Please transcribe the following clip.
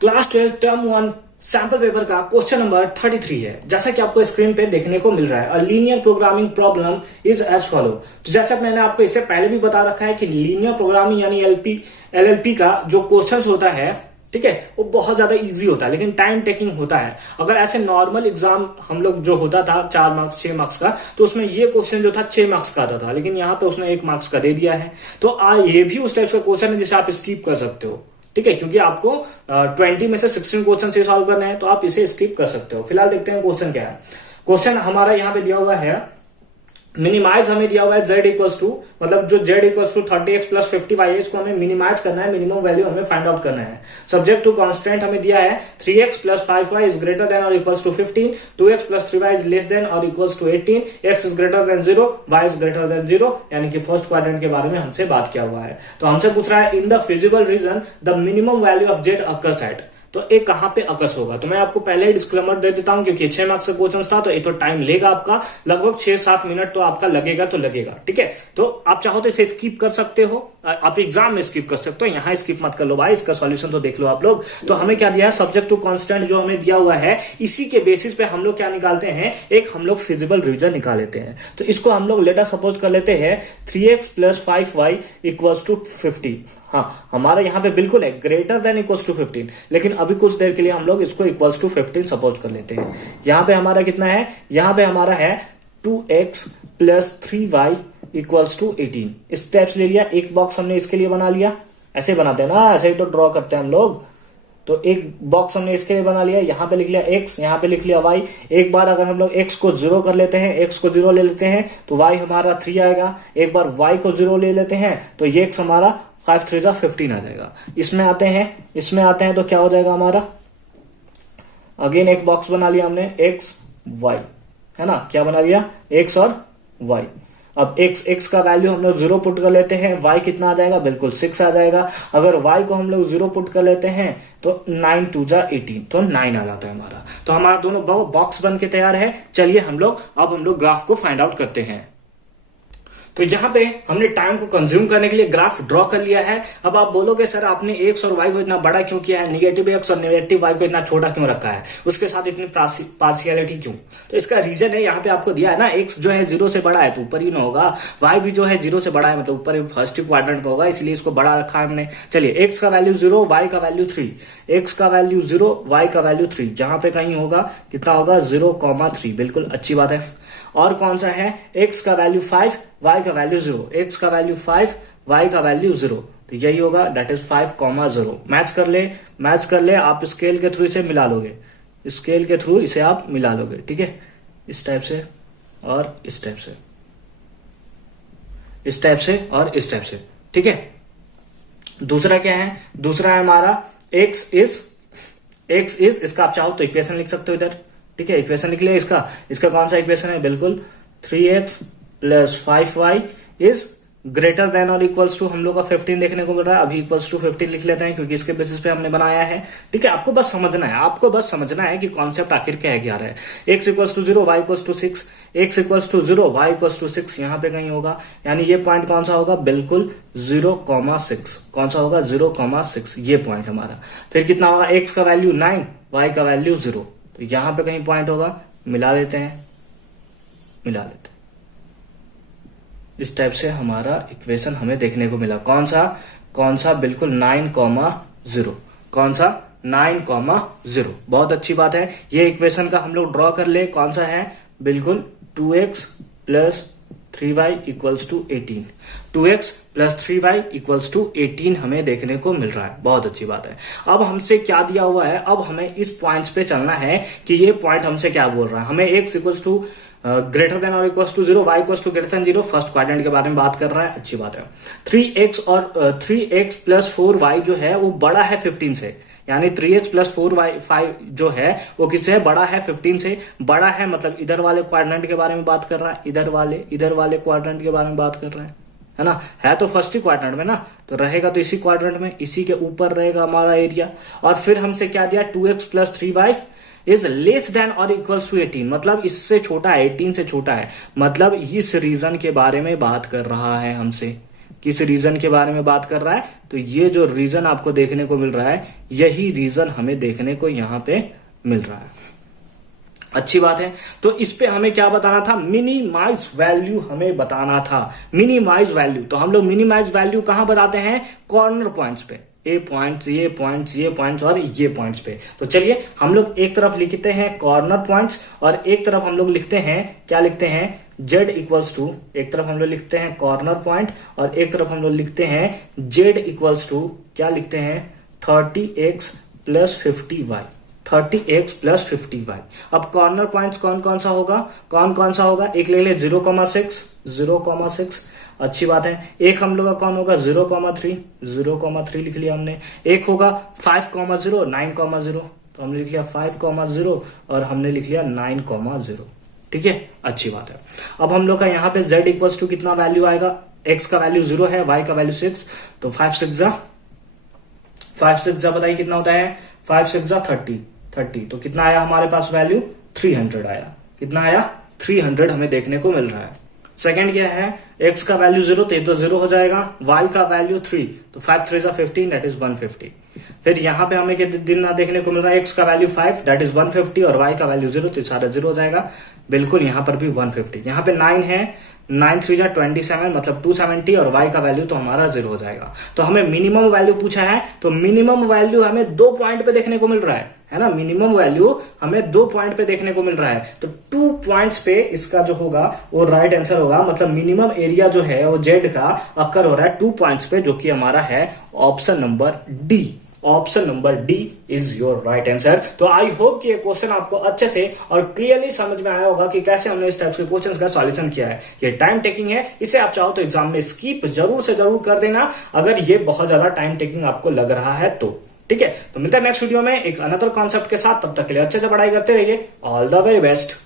Class 12 term 1 sample paper का question number 33 है। जैसा कि आपको स्क्रीन पे देखने को मिल रहा है, a linear programming problem is as follow. तो जैसा मैंने आपको इससे पहले भी बता रखा है कि लीनियर प्रोग्रामिंग यानी एलएलपी का जो क्वेश्चन होता है, ठीक है, वो बहुत ज्यादा इजी होता है लेकिन टाइम टेकिंग होता है। अगर ऐसे नॉर्मल एग्जाम हम लोग जो होता था 4 मार्क्स 6 मार्क्स का, तो उसमें ये क्वेश्चन जो था 6 मार्क्स का आता था, लेकिन यहाँ पे उसने 1 मार्क्स का दे दिया है। तो ये भी उस टाइप का क्वेश्चन है जिसे आप स्किप कर सकते हो, ठीक है, क्योंकि आपको 20 में से 16 क्वेश्चन से सॉल्व करना है, तो आप इसे स्किप कर सकते हो। फिलहाल देखते हैं क्वेश्चन क्या है। क्वेश्चन हमारा यहाँ पे दिया हुआ है, मिनिमाइज हमें दिया हुआ है z इक्वल्स टू, मतलब जो z equals to 30x plus 50y इसको हमें मिनिमाइज करना है, मिनिमम वैल्यू हमें फाइंड आउट करना है। सब्जेक्ट टू कांस्टेंट हमें दिया है 3x plus 5y is greater than और equals to 15, 2x plus 3y is less than और equals to 18, x is greater than 0, y is greater than 0, यानी कि फर्स्ट क्वाड्रेंट के बारे में हमसे बात किया हुआ है। तो हमसे पूछ रहा है in the feasible region the minimum value of z occurs at. तो एक कहां पे अकर्स होगा, तो मैं आपको पहले ही डिस्क्लेमर दे देता हूं, क्योंकि 6 मार्क्स का क्वेश्चन था, तो ये तो टाइम लेगा आपका लगभग 6-7 मिनट, तो आपका लगेगा तो लगेगा, ठीक है। तो आप चाहो तो इसे स्किप कर सकते हो, आप एग्जाम में स्किप कर सकते हो, यहां स्किप मत कर लो भाई, इसका सॉल्यूशन तो देख लो आप लोग। तो हमें क्या दिया है, सब्जेक्ट टू कांस्टेंट जो हमें दिया हुआ है, इसी के बेसिस पे हम लोग क्या निकालते हैं, एक हम लोग फिजिबल रीजन निकाल लेते हैं। तो इसको हम लोग लेटर सपोज कर लेते हैं 3x plus 5y equals to 50। हाँ, हमारा यहाँ पे बिल्कुल है ग्रेटर देन इक्वल्स टू 15, लेकिन अभी कुछ देर के लिए हम लोग इसको इक्वल्स टू 15 सपोज कर लेते हैं। यहाँ पे हमारा कितना है, यहाँ पे हमारा है 2x plus 3y equals to 18। Steps ले लिया, एक बॉक्स हमने इसके लिए बना लिया, ऐसे बनाते हैं ना, ऐसे ही तो ड्रॉ करते हैं हम लोग। तो एक बॉक्स हमने इसके लिए बना लिया, यहाँ पे लिख लिया x, यहाँ पे लिख लिया y। एक बार अगर हम लोग x को 0 कर लेते हैं, x को 0 ले लेते हैं तो y हमारा 3 आएगा। एक बार y को 0 ले लेते हैं तो ये x हमारा 5 3 15 आ जाएगा। इसमें आते हैं तो क्या हो जाएगा हमारा, अगेन एक बॉक्स बना लिया हमने x y, है ना, क्या बना लिया, x और y। अब x का वैल्यू हम लोग 0 पुट कर लेते हैं, y कितना आ जाएगा, बिल्कुल 6 आ जाएगा। अगर y को हम लोग 0 पुट कर लेते हैं तो 9 2 जा 18, तो 9 आ जाता है हमारा। तो हमारा दोनों बॉक्स बन के तैयार है। चलिए हम लोग ग्राफ को फाइंड आउट करते हैं। तो यहाँ पे हमने टाइम को कंज्यूम करने के लिए ग्राफ ड्रॉ कर लिया है। अब आप बोलोगे सर आपने x और y को इतना बड़ा क्यों किया है, नेगेटिव x और नेगेटिव y को इतना छोटा क्यों रखा है, उसके साथ इतनी पार्शियलिटी क्यों। तो इसका रीजन है, यहाँ पे आपको दिया है ना, x जो है 0 से बड़ा है तो ऊपर ही ना होगा, y भी जो है 0 से बड़ा है मतलब ऊपर फर्स्ट क्वाड्रेंट में होगा, इसलिए इसको बड़ा रखा है हमने। चलिए x का वैल्यू 0, y का वैल्यू 3, x का वैल्यू 0, y का वैल्यू 3, जहां पे कहीं होगा कितना होगा 0,3, बिल्कुल अच्छी बात है। और कौन सा है, x का वैल्यू 5, y का वैल्यू 0, x का वैल्यू 5, y का वैल्यू 0, तो यही होगा, दैट इज 5,0। मैच कर ले, आप स्केल के थ्रू इसे मिला लोगे, स्केल के थ्रू इसे आप मिला लोगे, ठीक है, इस टाइप से और इस टाइप से, इस टाइप से और इस टाइप से, ठीक है। दूसरा क्या है, दूसरा है हमारा x इज, इसका आप चाहो तो इक्वेशन लिख सकते हो इधर, ठीक है, इक्वेशन लिख लिया इसका कौन सा इक्वेशन है, बिल्कुल 3x plus 5y is greater than और इक्वल्स टू, हम लोग का 15 देखने को मिल रहा है, अभी इक्वल्स टू 15 लिख लेते हैं क्योंकि इसके बेसिस पे हमने बनाया है, ठीक है। आपको बस समझना है कि कॉन्सेप्ट आखिर क्या रहा है। x equals to 0, y equals to 6, x equals to 0, y equals to 6, यहाँ पे कहीं होगा, यानी ये पॉइंट कौन सा होगा, बिल्कुल 0,6, कौन सा होगा 0,6, ये पॉइंट हमारा। फिर कितना होगा, x का वैल्यू 9, y का वैल्यू 0, तो यहां पे कहीं पॉइंट होगा, मिला लेते हैं, इस टाइप से हमारा इक्वेशन हमें देखने को मिला। कौन सा, बिल्कुल 9,0, कौन सा 9,0, बहुत अच्छी बात है। ये इक्वेशन का हम लोग ड्रॉ कर ले, कौन सा है, बिल्कुल 2x plus 3y equals to 18, 2x plus 3y equals to 18 हमें देखने को मिल रहा है, बहुत अच्छी बात है। अब हमसे क्या दिया हुआ है, अब हमें इस पॉइंट्स पे चलना है कि ये पॉइंट हमसे क्या बोल रहा है। हमें x equals to greater than और equals to 0, y equals to greater than 0, first quadrant के बारे में बात कर रहा है, अच्छी बात है। 3x प्लस 4y जो है वो बड़ा है 15 से, यानी 3x प्लस 4y जो है वो किससे बड़ा है, 15 से बड़ा है, मतलब इधर वाले क्वाड्रेंट के बारे में बात कर रहा है, इधर वाले क्वाड्रेंट के बारे में बात कर रहे हैं, है ना, है तो फर्स्ट ही क्वाड्रेंट में ना, तो रहेगा तो इसी क्वाड्रेंट में, इसी के ऊपर रहेगा हमारा एरिया। और फिर हमसे क्या दिया, 2x plus 3y is less than और इक्वल्स टू 18, मतलब इससे छोटा है, 18 से छोटा है, मतलब इस रीजन के बारे में बात कर रहा है हमसे, किस रीजन के बारे में बात कर रहा है, तो ये जो रीजन आपको देखने को मिल रहा है यही रीजन हमें देखने को यहां पे मिल रहा है। अच्छी बात है। तो इस पे हमें क्या बताना था, मिनिमाइज वैल्यू हमें बताना था। मिनिमाइज वैल्यू, तो हम लोग मिनिमाइज वैल्यू कहां बताते हैं, कॉर्नर पॉइंट्स पे, ये पॉइंट्स ये पॉइंट्स ये पॉइंट्स और ये पॉइंट्स पे। तो चलिए हम लोग एक तरफ लिखते हैं कॉर्नर पॉइंट्स और एक तरफ हम लोग लिखते हैं, क्या लिखते हैं, z इक्वल्स टू, एक तरफ हम लोग लिखते हैं कॉर्नर पॉइंट और एक तरफ हम लोग लिखते हैं z इक्वल्स टू, क्या लिखते हैं, 30x plus 50y, 30x plus 50y। अब कॉर्नर पॉइंट्स कौन कौन सा होगा, कौन कौन सा होगा, एक ले ले 0,6, 0,6, अच्छी बात है। एक हम लोग का कौन होगा 0,3, 0,3 लिख लिया हमने। एक होगा 5,0, 9,0, तो हमने लिख लिया 5,0 और हमने लिख लिया 9,0। ठीक है, अच्छी बात है। अब हम लोग का यहाँ पे z इक्वल्स टू कितना वैल्यू आएगा, x का वैल्यू 0 है, y का वैल्यू 6, तो 5 6 बताइए कितना होता है, 5 6 30, तो कितना आया हमारे पास वैल्यू, 300 आया। कितना आया, 300 हमें देखने को मिल रहा है। सेकंड क्या है, x का वैल्यू 0, तो ये तो 0 हो जाएगा, y का वैल्यू 3, तो 5 3 15, दैट इज 150। फिर यहाँ पे हमें कितना देखने को मिल रहा है, x का वैल्यू 5, दैट इज 150 और y का वैल्यू 0, तो सारा 0 हो जाएगा। बिल्कुल यहाँ पर भी 150। यहाँ पे 9 है, 9 3 27, मतलब 270 और y का वैल्यू तो हमारा 0 हो जाएगा। तो हमें मिनिमम वैल्यू पूछा है, तो मिनिमम वैल्यू हमें 2 पॉइंट पे देखने को मिल रहा है ना, मिनिमम वैल्यू हमें 2 पॉइंट पे देखने को मिल रहा है। तो 2 पॉइंट्स पे इसका जो होगा वो राइट आंसर होगा, मतलब मिनिमम एरिया जो है वो z का अकर हो रहा है 2 पॉइंट्स पे, जो कि हमारा है option number D. Option number D is your right answer. तो आई होप कि ये क्वेश्चन आपको अच्छे से और क्लियरली समझ में आया होगा कि कैसे हमने इस टाइप के क्वेश्चंस का सॉल्यूशन किया है। ये टाइम टेकिंग है, इसे आप चाहो तो एग्जाम में स्किप जरूर से जरूर कर देना अगर ये बहुत ज्यादा टाइम टेकिंग आपको लग रहा है तो। ठीक है, तो मिलता है नेक्स्ट वीडियो में एक अनदर कॉन्सेप्ट के साथ, तब तक के लिए अच्छे से पढ़ाई करते रहिए। All the very best.